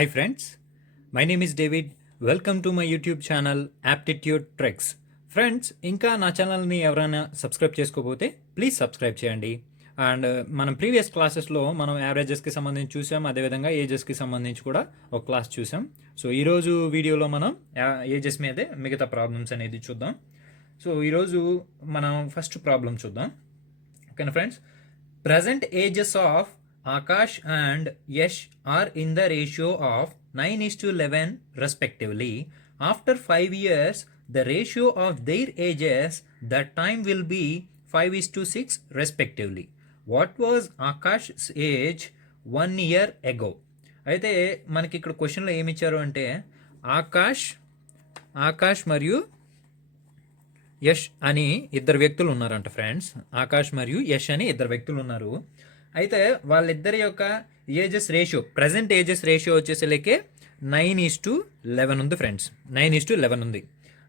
Hi friends, my name is David. Welcome to my YouTube channel Aptitude Tricks. Friends, ఇంకా నా ఛానల్ని ఎవరైనా subscribe చేసుకోకపోతే ప్లీజ్ సబ్స్క్రైబ్ చేయండి. అండ్ మనం ప్రీవియస్ క్లాసెస్లో మనం యావరేజెస్కి సంబంధించి చూసాం, అదేవిధంగా ఏజెస్కి సంబంధించి కూడా ఒక క్లాస్ చూసాం. సో ఈరోజు వీడియోలో మనం ఏజెస్ మీదే మిగతా ప్రాబ్లమ్స్ అనేది చూద్దాం. సో ఈరోజు మనం ఫస్ట్ ప్రాబ్లం చూద్దాం. ఓకేనా friends, present ages of Akash and Yash are in the ratio of 9:11 respectively. After 5 years, the ratio of their ages, that time will be 5:6 respectively. What was Akash's age 1 year ago? అయితే మనకి ఇక్కడ క్వశ్చన్లో ఏమి ఇచ్చారు అంటే ఆకాష్ మరియు యష్ అని ఇద్దరు వ్యక్తులు ఉన్నారంట ఫ్రెండ్స్. ఆకాష్ మరియు యష్ అని ఇద్దరు వ్యక్తులు ఉన్నారు. అయితే వాళ్ళిద్దరి యొక్క ages ratio, present ages ratio వచ్చేసరికి 9:11 ఉంది ఫ్రెండ్స్. 9:11 ఉంది.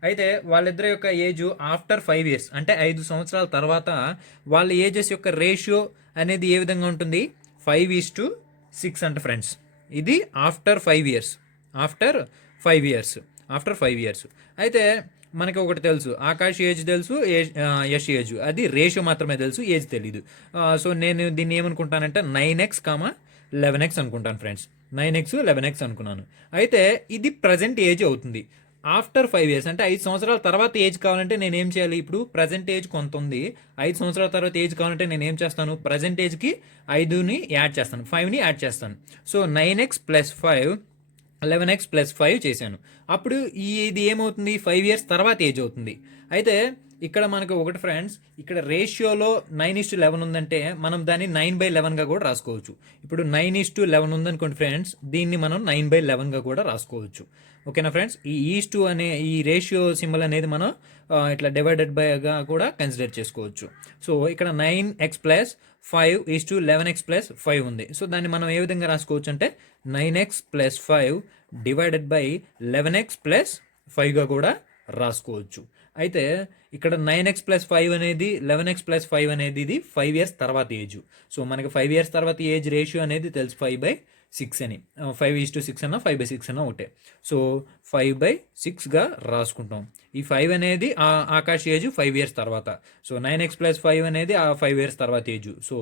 అయితే వాళ్ళిద్దరి యొక్క ఏజ్ ఆఫ్టర్ 5 years అంటే 5 సంవత్సరాల తర్వాత వాళ్ళ ఏజెస్ యొక్క రేషియో అనేది ఏ విధంగా ఉంటుంది? 5:6 అంట ఫ్రెండ్స్. ఇది ఆఫ్టర్ 5 years. After 5 years. అయితే మనకి ఒకటి తెలుసు, ఆకాష్ ఏజ్ తెలుసు, యష్ ఏజ్, అది రేషియో మాత్రమే తెలుసు, ఏజ్ తెలీదు. సో నేను దీన్ని ఏమనుకుంటానంటే 9x, 11x అనుకుంటాను ఫ్రెండ్స్. 9x 11x అనుకున్నాను. అయితే ఇది ప్రజెంట్ ఏజ్ అవుతుంది. ఆఫ్టర్ 5 years అంటే 5 సంవత్సరాల తర్వాత ఏజ్ కావాలంటే నేను ఏం చేయాలి? ఇప్పుడు ప్రజెంట్ ఏజ్ కొంత ఉంది, 5 సంవత్సరాల తర్వాత ఏజ్ కావాలంటే నేను ఏం చేస్తాను? ప్రజెంట్ ఏజ్కి 5ని యాడ్ చేస్తాను, 5ని యాడ్ చేస్తాను. సో 9x + 5 11x + 5 చేశాను. అప్పుడు ఇది ఏమవుతుంది? 5 years తర్వాత ఏజ్ అవుతుంది. అయితే ఇక్కడ మనకు ఒకటి ఫ్రెండ్స్, ఇక్కడ రేషియోలో 9:11 ఉందంటే మనం దాన్ని 9/11గా కూడా రాసుకోవచ్చు. ఇప్పుడు 9:11 ఉందనుకోండి ఫ్రెండ్స్, దీన్ని మనం 9/11గా కూడా రాసుకోవచ్చు. ఓకేనా ఫ్రెండ్స్, ఈ ఈస్టు అనే ఈ రేషియో సింబల్ అనేది మనం ఇట్లా డివైడెడ్ బైగా కూడా కన్సిడర్ చేసుకోవచ్చు. సో ఇక్కడ 9x + 5 = 11x + 5 ఉంది. సో దాన్ని మనం ఏ విధంగా రాసుకోవచ్చు అంటే 9x + 5 డివైడెడ్ బై 11x + 5గా కూడా రాసుకోవచ్చు. అయితే ఇక్కడ 9x + 5 అనేది 11x + 5 అనేది ఇది 5 years తర్వాత ఏజ్. సో మనకి 5 years తర్వాత ఏజ్ రేషియో అనేది తెలుసు 5/6 అని. 5:6 అన్నా 5/6 అన్నా ఒకటే. సో 5/6గా రాసుకుంటాం. ఈ 5 అనేది ఆకాష్ ఏజ్ 5 years తర్వాత. సో 9x + 5 అనేది ఆ 5 years తర్వాత ఏజ్. సో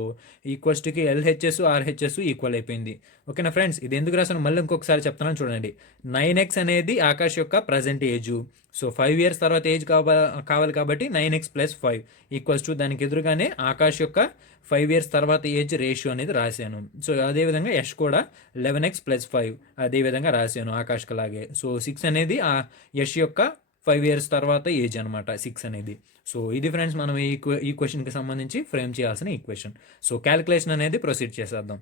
ఈక్వల్స్కి LHS RHS ఈక్వల్ అయిపోయింది. ఓకేనా ఫ్రెండ్స్, ఇది ఎందుకు రాసాను మళ్ళీ ఇంకొకసారి చెప్తున్నాను చూడండి. 9x అనేది ఆకాష్ యొక్క ప్రజెంట్ ఏజ్. సో 5 years తర్వాత ఏజ్ కావాలి కాబట్టి 9x + 5 ఈక్వల్స్ దానికి ఎదురుగానే ఆకాష్ యొక్క 5 years తర్వాత ఏజ్ రేషియో అనేది రాశాను. సో అదేవిధంగా యష్ కూడా 11x + 5 అదేవిధంగా రాశాను ఆకాష్కి లాగే. సో 6 అనేది ఆ యష్ యొక్క 5 years తర్వాత ఏజ్ అనమాట 6 అనేది. సో ఇది ఫ్రెండ్స్ మనం ఈ క్వశ్చన్కి సంబంధించి ఫ్రేమ్ చేయాల్సిన ఈక్వేషన్. సో క్యాలిక్యులేషన్ అనేది ప్రొసీడ్ చేసేద్దాం.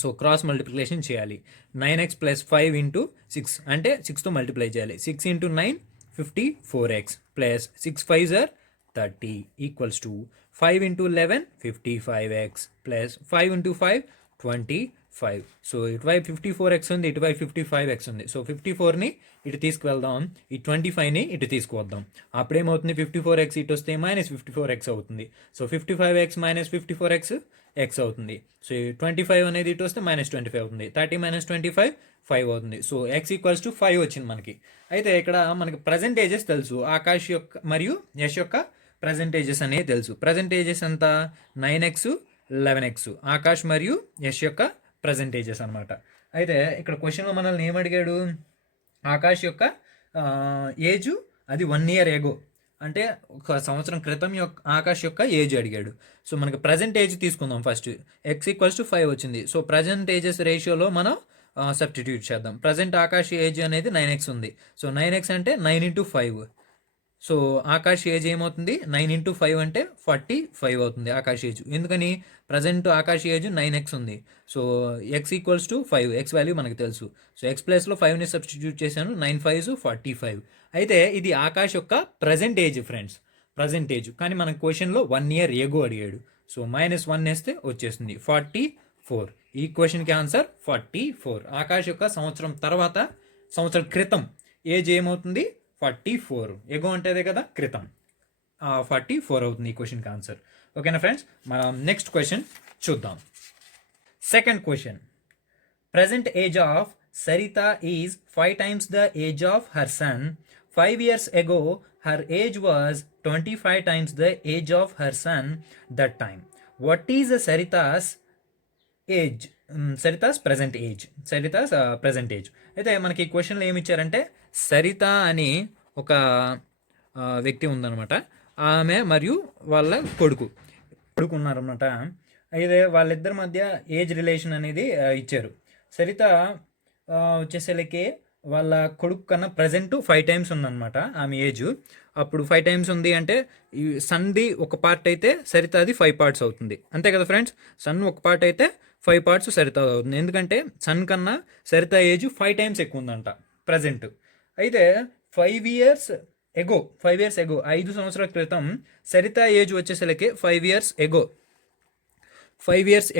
సో క్రాస్ మల్టిప్లికేషన్ చేయాలి. 9x + 5 × 6 అంటే 6తో మల్టిప్లై చేయాలి. 6 × 9 54x + 6 5s are 30 = 5 × 11 55x + 5 × 5 25. So ఇటువైపు 54x ఉంది, ఇటువైపు 55x ఉంది. సో 54ని ఇటు తీసుకువెళ్దాం, ఈ 25ని ఇటు తీసుకువద్దాం. అప్పుడేమవుతుంది? 54x ఇటు వస్తే -54x అవుతుంది. సో 55x - 54x x అవుతుంది. సో 25 అనేది ఇటు వస్తే -25 అవుతుంది. 30 - 25 5 అవుతుంది. సో x = 5 వచ్చింది మనకి. అయితే ఇక్కడ మనకి ప్రజెంట్ ఏజెస్ తెలుసు, ఆకాష్ యొక్క మరియు యష్ యొక్క ప్రజెంట్ ఏజెస్ అనేది తెలుసు. ప్రజెంట్ ఏజెస్ ఎంత? 9x 11x ఆకాష్ మరియు యష్ యొక్క ప్రజెంట్ ఏజెస్ అనమాట. అయితే ఇక్కడ క్వశ్చన్లో మనల్ని ఏమడిగాడు? ఆకాష్ యొక్క ఏజ్ అది 1 year ago అంటే 1 సంవత్సరం క్రితం ఆకాష్ యొక్క ఏజ్ అడిగాడు. సో మనకి ప్రజెంట్ ఏజ్ తీసుకుందాం ఫస్ట్. x = 5 వచ్చింది. సో ప్రజెంట్ ఏజెస్ రేషియోలో మనం సబ్స్టిట్యూట్ చేద్దాం. ప్రజెంట్ ఆకాష్ ఏజ్ అనేది 9x ఉంది. సో 9x అంటే 9 × 5. సో ఆకాష్ ఏజ్ ఏమవుతుంది? 9 × 5 అంటే 45 అవుతుంది ఆకాష్ ఏజ్. ఎందుకని? ప్రజెంట్ ఆకాష్ ఏజ్ 9x ఉంది. సో x = 5, x వాల్యూ మనకు తెలుసు. సో x ప్లేస్లో 5ని సబ్స్టిట్యూట్ చేశాను. 9 5s 45. అయితే ఇది ఆకాష్ యొక్క present age friends, present age. కానీ మన క్వశ్చన్లో 1 year ago అడిగాడు. సో -1 వేస్తే వచ్చేస్తుంది 44. ఈ క్వశ్చన్కి ఆన్సర్ 44. ఆకాష్ యొక్క సంవత్సరం తర్వాత, సంవత్సరం క్రితం ఏజ్ ఏమవుతుంది? 44. ఎగో అంటే అదే కదా, క్రితం. 44 అవుతుంది ఈ క్వశ్చన్కి ఆన్సర్. ఓకేనా ఫ్రెండ్స్, మనం నెక్స్ట్ క్వశ్చన్ చూద్దాం. Second question, present age of Sarita is 5 times the age of her son. 5 years ago, her age was 25 times the age of her son that time. What is Sarita's age? Sarita's present age. Sarita's present age. అయితే మనకి ఈ క్వశ్చన్లో ఏమి ఇచ్చారంటే సరిత అని ఒక వ్యక్తి ఉందన్నమాట. ఆమె మరియు వాళ్ళ కొడుకు ఉన్నారన్నమాట. అయితే వాళ్ళిద్దరి మధ్య ఏజ్ రిలేషన్ అనేది ఇచ్చారు. సరిత వచ్చేసరికి వాళ్ళ కొడుకు కన్నా ప్రజెంట్ 5 టైమ్స్ ఉందన్నమాట ఆమె ఏజ్. అప్పుడు 5 టైమ్స్ ఉంది అంటే ఈ సన్ది ఒక పార్ట్ అయితే సరితది 5 పార్ట్స్ అవుతుంది, అంతే కదా ఫ్రెండ్స్. సన్ ఒక పార్ట్ అయితే 5 పార్ట్స్ సరిత అవుతుంది, ఎందుకంటే సన్ కన్నా సరిత ఏజ్ 5 టైమ్స్ ఎక్కువ ఉందంట ప్రజెంట్. అయితే 5 ఇయర్స్ ఎగో 5 సంవత్సరాల క్రితం సరిత ఏజ్ వచ్చేసరికి 5 ఇయర్స్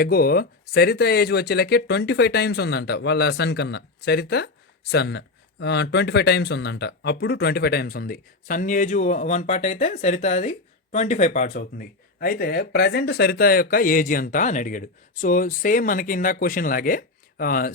ఎగో సరిత ఏజ్ వచ్చేలకి 25 టైమ్స్ ఉందంట వాళ్ళ సన్ కన్నా. సరిత సన్ 25 టైమ్స్ ఉందంట, అప్పుడు 25 టైమ్స్ ఉంది. సన్ ఏజ్ 1 పార్ట్ అయితే సరిత అది 25 పార్ట్స్ అవుతుంది. అయితే ప్రజెంట్ సరిత యొక్క ఏజ్ ఎంత అని అడిగాడు. సో సేమ్ మనకి ఇందా క్వశ్చన్ లాగే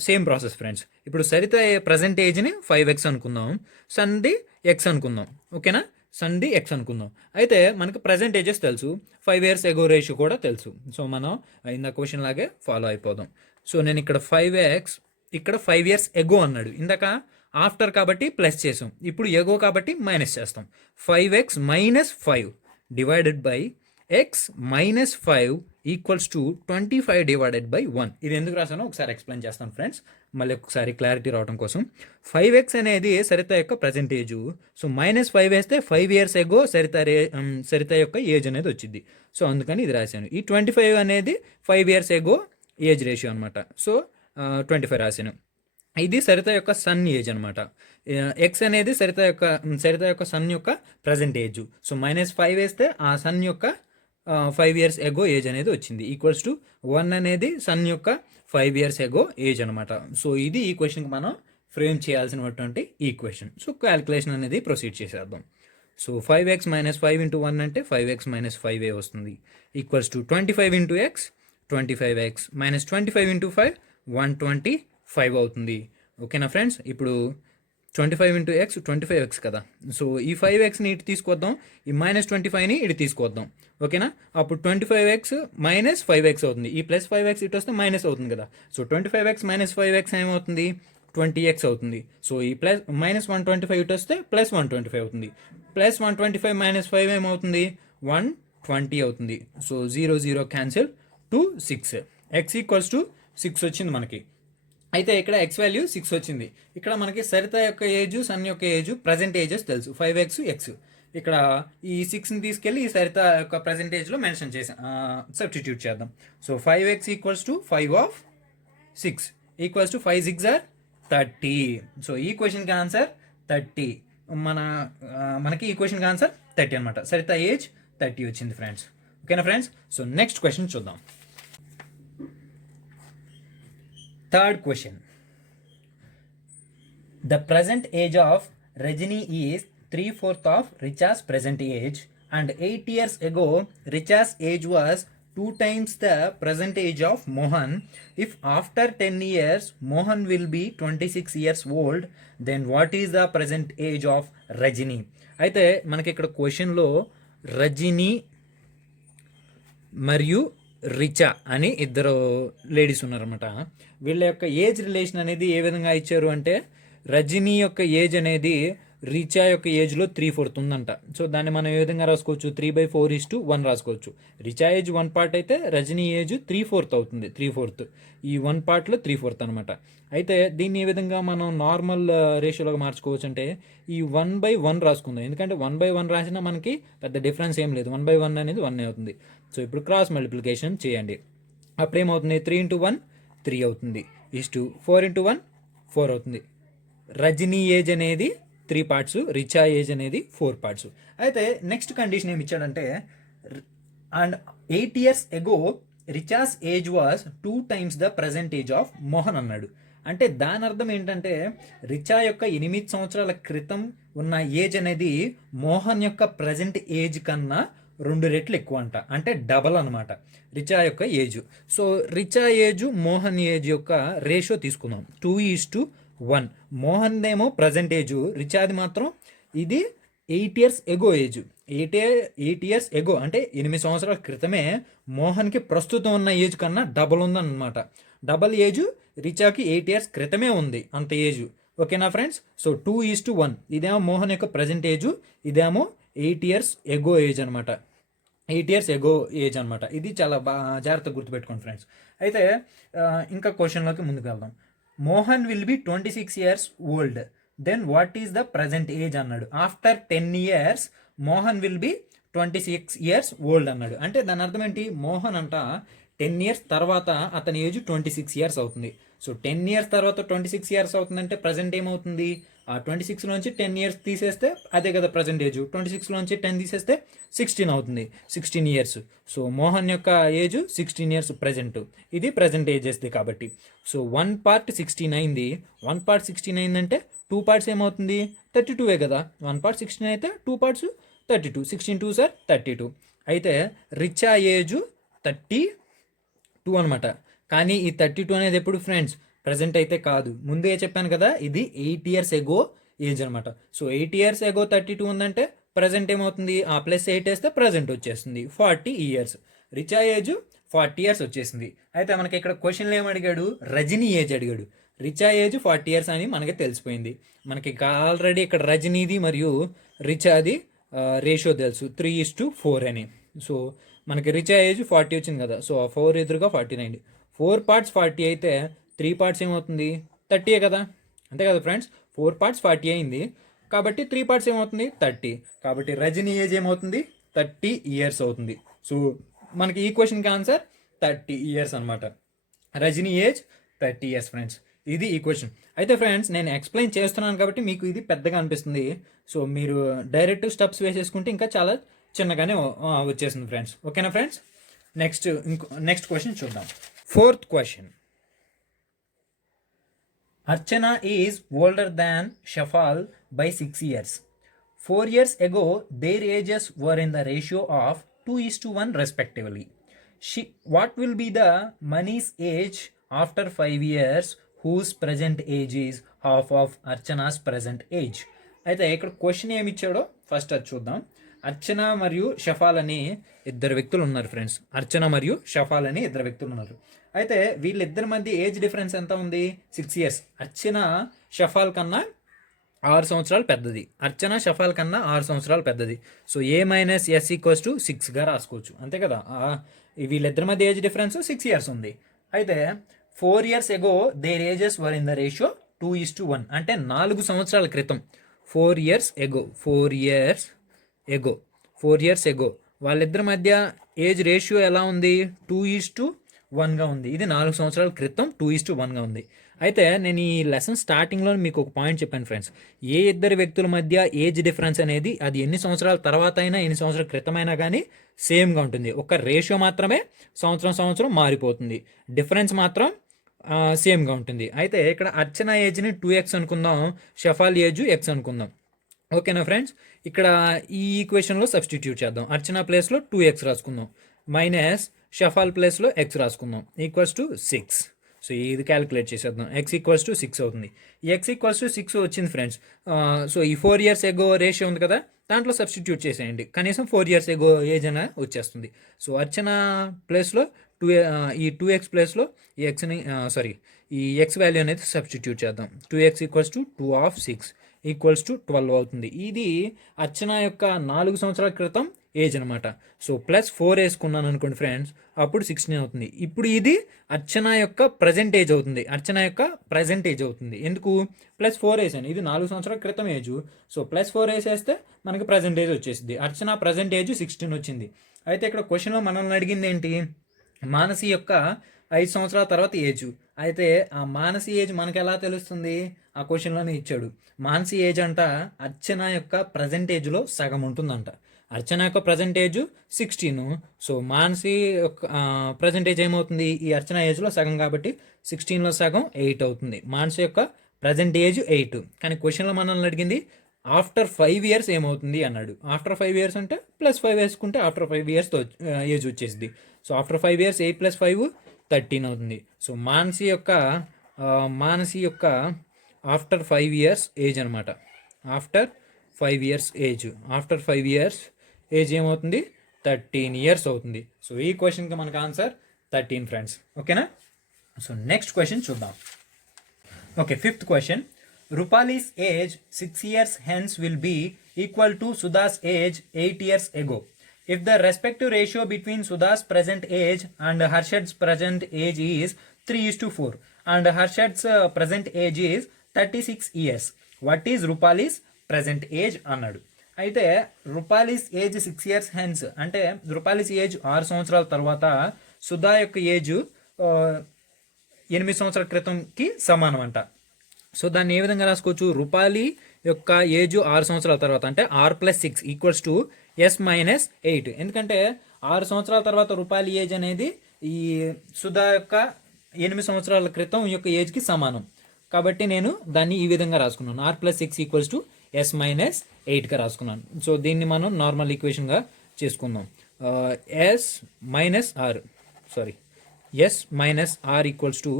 సేమ్ ప్రాసెస్ ఫ్రెండ్స్. ఇప్పుడు సరిత ప్రజెంట్ ఏజ్ని 5x అనుకుందాం, సన్ది ఎక్స్ అనుకుందాం, ఓకేనా. సన్ది ఎక్స్ అనుకుందాం. అయితే మనకు ప్రజెంట్ ఏజెస్ తెలుసు, 5 ఇయర్స్ ఎగో రేషియో కూడా తెలుసు. సో మనం ఇందా క్వశ్చన్ లాగే ఫాలో అయిపోదాం. సో నేను ఇక్కడ 5x, ఇక్కడ 5 ఇయర్స్ ఎగో అన్నాడు, ఇందాక ఆఫ్టర్ కాబట్టి ప్లస్ చేసాం, ఇప్పుడు ఎగో కాబట్టి మైనస్ చేస్తాం. 5x minus 5 divided by x minus 5 equals to 25 divided by 1. ఇది ఎందుకు రాసానో ఒకసారి ఎక్స్ప్లెయిన్ చేస్తాను ఫ్రెండ్స్, మళ్ళీ ఒకసారి క్లారిటీ రావడం కోసం. 5x అనేది సరిత యొక్క ప్రజెంట్ ఏజ్. సో మైనస్ 5 వేస్తే 5 ఇయర్స్ ఎగో సరిత యొక్క ఏజ్ అనేది వచ్చింది. సో అందుకని ఇది రాశాను. ఈ 25 అనేది 5 ఇయర్స్ ఎగో ఏజ్ రేషియో అనమాట. సో 25 రాశాను. ఇది సరిత యొక్క సన్ ఏజ్ అనమాట. ఎక్స్ అనేది సరిత యొక్క సన్ యొక్క ప్రజెంట్ ఏజ్. సో మైనస్ 5 వేస్తే ఆ సన్ యొక్క 5 ఇయర్స్ ఎగో ఏజ్ అనేది వచ్చింది. ఈక్వల్స్ టు 1 అనేది సన్ యొక్క 5 ఇయర్స్ ఎగో ఏజ్ అనమాట. సో ఇది ఈ క్వశ్చన్కి మనం ఫ్రేమ్ చేయాల్సినటువంటి ఈక్వేషన్. సో క్యాలిక్యులేషన్ అనేది ప్రొసీడ్ చేసేద్దాం. సో 5x మైనస్ 5 ఇంటూ 1 అంటే 5x మైనస్ 5 వస్తుంది. Equals to 25 into X 25x minus 25 into 5 125 అవుతుంది. ఓకేనా ఫ్రెండ్స్. ఇప్పుడు 25 ఇంటూ ఎక్స్ 25x కదా. సో ఈ 5xని ఇటు తీసుకొద్దాం, ఈ మైనస్ 25ని ఇటు తీసుకొద్దాం, ఓకేనా. అప్పుడు 25x మైనస్ 5x అవుతుంది. ఈ ప్లస్ 5x ఇటు వస్తే మైనస్ అవుతుంది కదా. సో 25x మైనస్ 5x ఏమవుతుంది, 20x అవుతుంది. సో ఈ ప్లస్ మైనస్ 125 ఇటు వస్తే ప్లస్ 125 అవుతుంది. ప్లస్ 125 మైనస్ 5 ఏమవుతుంది, 120 అవుతుంది. So 0 0 cancel to 6. x equals to 6 వచ్చింది మనకి. అయితే ఇక్కడ ఎక్స్ వాల్యూ 6 వచ్చింది. ఇక్కడ మనకి సరిత యొక్క ఏజ్ సన్ యొక్క ఏజ్ ప్రజెంట్ ఏజెస్ తెలుసు, 5x ఎక్స్. ఇక్కడ ఈ 6ని తీసుకెళ్ళి ఈ సరిత యొక్క ప్రజెంట్ ఏజ్లో మెన్షన్ చేసాం, సబ్స్టిట్యూట్ చేద్దాం. So 5x equals to 5 of 6 equals to 5 6 are 30. So ఈ క్వశ్చన్కి ఆన్సర్ 30. మనకి ఈ క్వశ్చన్కి ఆన్సర్ 30 అనమాట. సరిత ఏజ్ 30 వచ్చింది ఫ్రెండ్స్. ఓకేనా ఫ్రెండ్స్. సో నెక్స్ట్ క్వశ్చన్ చూద్దాం. Third question. The present age of Rajini is 3/4 of Richa's present age, and 8 years ago Richa's age was 2 times the present age of Mohan. If after 10 years Mohan will be 26 years old, then what is the present age of Rajini? అయితే మనకి ఇక్కడ క్వశ్చన్లో రజిని మరియు రిచా అని ఇద్దరు ladies ఉన్నారన్నమాట. వీళ్ళ యొక్క ఏజ్ రిలేషన్ అనేది ఏ విధంగా ఇచ్చారు అంటే రజిని యొక్క ఏజ్ అనేది రిచా యొక్క ఏజ్లో 3/4 ఉందంట. సో దాన్ని మనం ఏ విధంగా రాసుకోవచ్చు, 3/4:1 రాసుకోవచ్చు. రిచా ఏజ్ 1 పార్ట్ అయితే రజనీ ఏజ్ 3/4 అవుతుంది. 3/4 ఈ 1 పార్ట్లో 3/4 అనమాట. అయితే దీన్ని ఏ విధంగా మనం నార్మల్ రేషియోలోకి మార్చుకోవచ్చు అంటే ఈ 1/1 రాసుకుందాం. ఎందుకంటే 1/1 రాసినా మనకి పెద్ద డిఫరెన్స్ ఏం లేదు, 1/1 అనేది 1 అవుతుంది. సో ఇప్పుడు క్రాస్ మల్టిప్లికేషన్ చేయండి. అప్పుడు ఏమవుతుంది, 3 × 1 3 అవుతుంది, ఈస్టు 4 × 1 4 అవుతుంది. రజనీ ఏజ్ అనేది 3 పార్ట్స్, రిచా ఏజ్ అనేది 4 పార్ట్స్. అయితే నెక్స్ట్ కండిషన్ ఏమి ఇచ్చాడంటే and 8 years ago Richa's age was 2 times the present age of Mohan అన్నాడు. అంటే దాని అర్థం ఏంటంటే రిచా యొక్క 8 సంవత్సరాల క్రితం ఉన్న ఏజ్ అనేది మోహన్ యొక్క ప్రజెంట్ ఏజ్ కన్నా 2 రెట్లు ఎక్కువ అంట, అంటే డబల్ అనమాట రిచా యొక్క age. So Richa age Mohan age యొక్క రేషియో తీసుకుందాం, 2:1 1. మోహన్దేమో ప్రజెంట్ ఏజ్, రిచాది మాత్రం ఇది 8 years ago age. 8 years ago అంటే 8 సంవత్సరాల క్రితమే మోహన్కి ప్రస్తుతం ఉన్న ఏజ్ కన్నా డబల్ ఉందన్నమాట. డబల్ ఏజ్ రిచాకి 8 ఇయర్స్ క్రితమే ఉంది అంత ఏజ్. ఓకేనా ఫ్రెండ్స్? సో 2:1. ఇదేమో మోహన్ యొక్క ప్రజెంట్ ఏజ్, ఇదేమో 8 ఇయర్స్ ఎగో ఏజ్ అనమాట. 8 ఇయర్స్ ఎగో ఏజ్ అనమాట. ఇది చాలా జాగ్రత్తగా గుర్తుపెట్టుకోండి ఫ్రెండ్స్. అయితే ఇంకా క్వశ్చన్లోకి ముందుకు వెళ్దాం. Mohan will be 26 years old, then what is the present age అన్నాడు. After 10 years Mohan will be 26 years old అన్నాడు. అంటే దాని అర్థం ఏంటి? మోహన్ అంట 10 ఇయర్స్ తర్వాత అతని ఏజ్ 26 ఇయర్స్ అవుతుంది. సో 10 ఇయర్స్ తర్వాత 26 ఇయర్స్ అవుతుందంటే ప్రజెంట్ ఏమవుతుంది? ఆ 26లోంచి 10 ఇయర్స్ తీసేస్తే అదే కదా ప్రజెంట్ ఏజ్. 26లోంచి 10 తీసేస్తే 16 అవుతుంది. 16 ఇయర్స్. సో మోహన్ యొక్క ఏజ్ 16 ఇయర్స్ ప్రజెంట్. ఇది ప్రజెంట్ ఏజెస్ది కాబట్టి. సో 1 పార్ట్ 16 అయింది. 1 పార్ట్ 16 అయిందంటే 2 పార్ట్స్ ఏమవుతుంది? 32 కదా. 1 పార్ట్ 16 అయితే 2 పార్ట్స్ 32. 16 2 సార్ 32. అయితే రిచా ఏజ్ 32 అనమాట. కానీ ఈ 32 అనేది ఎప్పుడు ఫ్రెండ్స్? ప్రజెంట్ అయితే కాదు. ముందే చెప్పాను కదా, ఇది 8 ఇయర్స్ ఎగో ఏజ్ అనమాట. సో 8 ఇయర్స్ ఎగో 32 ఉందంటే ప్రజెంట్ ఏమవుతుంది? ఆ ప్లస్ 8 వేస్తే ప్రజెంట్ వచ్చేస్తుంది 40 ఇయర్స్. రిచా ఏజ్ 40 ఇయర్స్ వచ్చేసింది. అయితే మనకి ఇక్కడ క్వశ్చన్లు ఏమడిగాడు? రజనీ ఏజ్ అడిగాడు. రిచా ఏజ్ 40 ఇయర్స్ అని మనకి తెలిసిపోయింది. మనకి ఆల్రెడీ ఇక్కడ రజనీది మరియు రిచాది రేషియో తెలుసు 3:4 అని. సో మనకి రిచా ఏజ్ 40 వచ్చింది కదా. సో 4 ఎదురుగా 49. 4 పార్ట్స్ 40 అయితే 3 పార్ట్స్ ఏమవుతుంది? 30 కదా. అంతే కదా ఫ్రెండ్స్? 4 పార్ట్స్ 40 అయింది కాబట్టి 3 పార్ట్స్ ఏమవుతుంది? 30. కాబట్టి రజనీ ఏజ్ ఏమవుతుంది? 30 ఇయర్స్ అవుతుంది. సో మనకి ఈ క్వశ్చన్కి ఆన్సర్ 30 ఇయర్స్ అనమాట. Rajani age 30 years friends. ఇది ఈ క్వశ్చన్. అయితే ఫ్రెండ్స్ నేను ఎక్స్ప్లెయిన్ చేస్తున్నాను కాబట్టి మీకు ఇది పెద్దగా అనిపిస్తుంది. సో మీరు డైరెక్ట్ స్టెప్స్ వేసేసుకుంటే ఇంకా చాలా చిన్నగానే వచ్చేసింది ఫ్రెండ్స్. ఓకేనా ఫ్రెండ్స్? నెక్స్ట్ క్వశ్చన్ చూద్దాం. 4th question. Archana is older than Shafal by 6 years. 4 years ago, their ages were in the ratio of 2:1 respectively. What will be the Mani's age after 5 years, whose present age is half of Archana's present age? అయితే ఇక్కడ question ఏమి ఇచ్చాడో first అది చూద్దాం. అర్చన మరియు షఫాల్ అని ఇద్దరు వ్యక్తులు ఉన్నారు ఫ్రెండ్స్. అర్చన మరియు షఫాల్ అని ఇద్దరు వ్యక్తులు ఉన్నారు. అయితే వీళ్ళిద్దరి మధ్య ఏజ్ డిఫరెన్స్ ఎంత ఉంది? 6 ఇయర్స్. అర్చన షఫాల్ కన్నా 6 సంవత్సరాలు పెద్దది. అర్చన షఫాల్ కన్నా 6 సంవత్సరాలు పెద్దది. సో A - S = 6గా రాసుకోవచ్చు. అంతే కదా. వీళ్ళిద్దరి మధ్య ఏజ్ డిఫరెన్స్ 6 ఇయర్స్ ఉంది. అయితే 4 years ago there ages were in the ratio 2:1. అంటే 4 సంవత్సరాల క్రితం 4 ఇయర్స్ ఎగో వాళ్ళిద్దరి మధ్య ఏజ్ రేషియో ఎలా ఉంది? 2:1గా ఉంది. ఇది 4 సంవత్సరాల క్రితం 2:1గా ఉంది. అయితే నేను ఈ లెసన్ స్టార్టింగ్లో మీకు ఒక పాయింట్ చెప్పాను ఫ్రెండ్స్. ఏ ఇద్దరు వ్యక్తుల మధ్య ఏజ్ డిఫరెన్స్ అనేది అది ఎన్ని సంవత్సరాల తర్వాత అయినా ఎన్ని సంవత్సరాల క్రితమైనా కానీ సేమ్గా ఉంటుంది. ఒక రేషియో మాత్రమే సంవత్సరం మారిపోతుంది. డిఫరెన్స్ మాత్రం సేమ్గా ఉంటుంది. అయితే ఇక్కడ అర్చన ఏజ్ని 2x అనుకుందాం, షఫాల్ ఏజ్ x అనుకుందాం. ఓకేనా ఫ్రెండ్స్? ఇక్కడ ఈ ఈక్వేషన్లో సబ్స్టిట్యూట్ చేద్దాం. అర్చన ప్లేస్లో 2x రాసుకుందాం, మైనస్ షఫాల్ ప్లేస్లో x రాసుకుందాం, =6. సో ఇది క్యాలిక్యులేట్ చేసేద్దాం. x = 6 అవుతుంది. ఈ x = 6 వచ్చింది ఫ్రెండ్స్. సో ఈ 4 ఇయర్స్ ఎగో రేషియో ఉంది కదా, దాంట్లో సబ్స్టిట్యూట్ చేసేయండి. కనీసం 4 ఇయర్స్ ఎగో ఏజ్ అయినా వచ్చేస్తుంది. సో అర్చన ప్లేస్లో ఈ 2x ప్లేస్లో ఈ ఎక్స్ని ఈ ఎక్స్ వాల్యూ అనేది సబ్స్టిట్యూట్ చేద్దాం. 2x = 2/6 = 12 అవుతుంది. ఇది అర్చన యొక్క 4 సంవత్సరాల క్రితం ఏజ్ అనమాట. సో +4 వేసుకున్నాను అనుకోండి ఫ్రెండ్స్, అప్పుడు 16 అవుతుంది. ఇప్పుడు ఇది అర్చన యొక్క ప్రజెంట్ ఏజ్ అవుతుంది. ఎందుకు +4 వేసాను? ఇది 4 సంవత్సరాల క్రితం ఏజ్. సో +4 వేసేస్తే మనకి ప్రజెంట్ ఏజ్ వచ్చేసింది. అర్చన ప్రజెంట్ ఏజ్ 16 వచ్చింది. అయితే ఇక్కడ క్వశ్చన్లో మనల్ని అడిగింది ఏంటి? మానసి యొక్క 5 సంవత్సరాల తర్వాత ఏజ్. అయితే ఆ మానసి ఏజ్ మనకు ఎలా తెలుస్తుంది? ఆ క్వశ్చన్లోనే ఇచ్చాడు. మానసి ఏజ్ అంట అర్చన యొక్క ప్రజెంట్ ఏజ్లో సగం ఉంటుందంట. అర్చన యొక్క ప్రజెంట్ ఏజ్ 16. సో మానసి యొక్క ప్రజెంట్ ఏజ్ ఏమవుతుంది? ఈ అర్చన ఏజ్లో సగం కాబట్టి 16లో సగం 8 అవుతుంది. మానసి యొక్క ప్రజెంట్ ఏజ్ 8. కానీ క్వశ్చన్లో మనల్ని అడిగింది ఆఫ్టర్ 5 ఇయర్స్ ఏమవుతుంది అన్నాడు. ఆఫ్టర్ 5 ఇయర్స్ అంటే +5 వేసుకుంటే ఆఫ్టర్ 5 ఇయర్స్తో ఏజ్ వచ్చేసింది. సో ఆఫ్టర్ 5 ఇయర్స్ 8 + 5 13 అవుతుంది. సో మానసి యొక్క ఆఫ్టర్ 5 ఇయర్స్ ఏజ్ అనమాట. After 5 years age, after 5 years age ఏమవుతుంది, 13 ఇయర్స్ అవుతుంది. సో ఈ క్వశ్చన్కి మనకు ఆన్సర్ 13 ఫ్రెండ్స్. ఓకేనా? సో నెక్స్ట్ క్వశ్చన్ చూద్దాం. Okay, fifth question. Rupali's age 6 years hence will be equal to Sudha's age 8 years ago. If the respective ratio between Sudha's present age and Harshad's present age is 3:4 and Harshad's present age is 36 years, what is Rupali's present age అన్నాడు. అయితే రూపాలీస్ age 6 years hence అంటే రూపాలీస్ age 6 సంవత్సరాల తర్వాత సుధా యొక్క age 8 సంవత్సరాల క్రితంకి సమానం అంట. So దాన్ని ఏ విధంగా రాసుకోవచ్చు, రూపాలి యొక్క ఏజ్ 6 సంవత్సరాల తర్వాత అంటే R+6 ఈక్వల్స్ టు S-8. ఎందుకంటే 6 సంవత్సరాల తర్వాత రూపాలి ఏజ్ అనేది ఈ సుధా యొక్క 8 సంవత్సరాల క్రితం యొక్క ఏజ్కి సమానం. కాబట్టి నేను దాన్ని ఈ విధంగా రాసుకున్నాను, R+6 ఈక్వల్స్ టు S-8గా రాసుకున్నాను. సో దీన్ని మనం నార్మల్ ఈక్వేషన్గా చేసుకుందాం. S-R ఈక్వల్స్ టు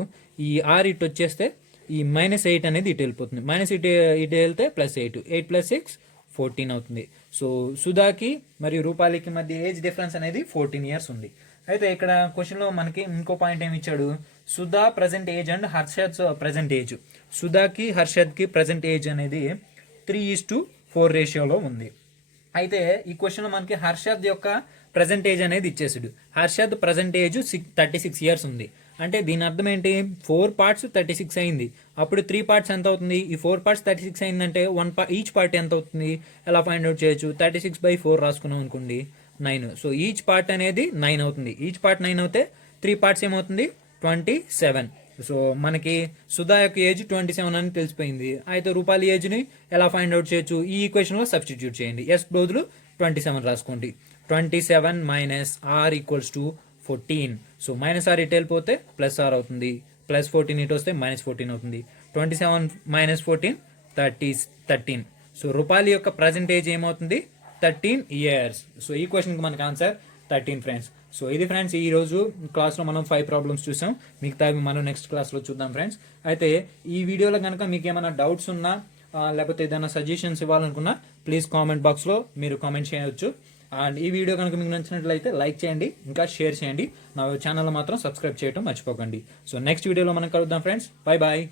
ఈ R ఇటు వచ్చేస్తే ఈ -8 అనేది ఇటు వెళ్ళిపోతుంది, ఇటు వెళ్తే +8, 8 + 6 14 అవుతుంది. సో సుధాకి మరియు రూపాలికి మధ్య ఏజ్ డిఫరెన్స్ అనేది 14 ఇయర్స్ ఉంది. అయితే ఇక్కడ క్వశ్చన్లో మనకి ఇంకో పాయింట్ ఏమి ఇచ్చాడు, Sudha present age and Harshad present age. సుధాకి హర్షద్కి ప్రజెంట్ ఏజ్ అనేది 3:4 రేషియోలో ఉంది. అయితే ఈ క్వశ్చన్లో మనకి హర్షద్ యొక్క ప్రజెంట్ ఏజ్ అనేది ఇచ్చేసాడు. హర్షద్ ప్రజెంట్ ఏజ్ 36 ఇయర్స్ ఉంది. అంటే దీని అర్థం ఏంటి, 4 parts 36 అయింది. అప్పుడు 3 parts ఎంత అవుతుంది, ఈ 4 parts 36 అయిందంటే ఈచ్ పార్ట్ ఎంత అవుతుంది, ఎలా ఫైండ్ అవుట్ చేయొచ్చు, 36/4 రాసుకున్నాం అనుకోండి 9. సో ఈచ్ పార్ట్ అనేది 9 అవుతుంది. ఈచ్ పార్ట్ 9 అవుతే 3 parts ఏమవుతుంది 27. సో మనకి సుధా యొక్క ఏజ్ 27 అని తెలిసిపోయింది. అయితే రూపాలి ఏజ్ని ఎలా ఫైండ్ అవుట్ చేయొచ్చు, ఈ ఈక్వేషన్లో సబ్స్టిట్యూట్ చేయండి. ఎస్ బదులు 27 రాసుకోండి. 27 - R equals to 14. So -R ఇటు వెళ్ళిపోతే +R అవుతుంది, +14 ఇటు వస్తే -14 అవుతుంది. 27 - 14 13. సో రూపాలి యొక్క ప్రజెంట్ ఏజ్ ఏమవుతుంది 13 ఇయర్స్. సో ఈ క్వశ్చన్కి మనకు ఆన్సర్ 13 ఫ్రెండ్స్. సో ఇది ఫ్రెండ్స్, ఈ రోజు క్లాస్లో మనం 5 ప్రాబ్లమ్స్ చూసాం. మిగతావి మనం నెక్స్ట్ క్లాస్లో చూద్దాం ఫ్రెండ్స్. అయితే ఈ వీడియోలో కనుక మీకు ఏమైనా డౌట్స్ ఉన్నా లేకపోతే ఏదైనా సజెషన్స్ ఇవ్వాలనుకున్నా ప్లీజ్ కామెంట్ బాక్స్లో మీరు కామెంట్ చేయవచ్చు. అండ్ ఈ వీడియో కనుక మీకు నచ్చినట్లయితే లైక్ చేయండి, ఇంకా షేర్ చేయండి. నా ఛానల్ మాత్రం సబ్స్క్రైబ్ చేయడం మర్చిపోకండి. సో నెక్స్ట్ వీడియోలో మనం కలుద్దాం ఫ్రెండ్స్. Bye bye.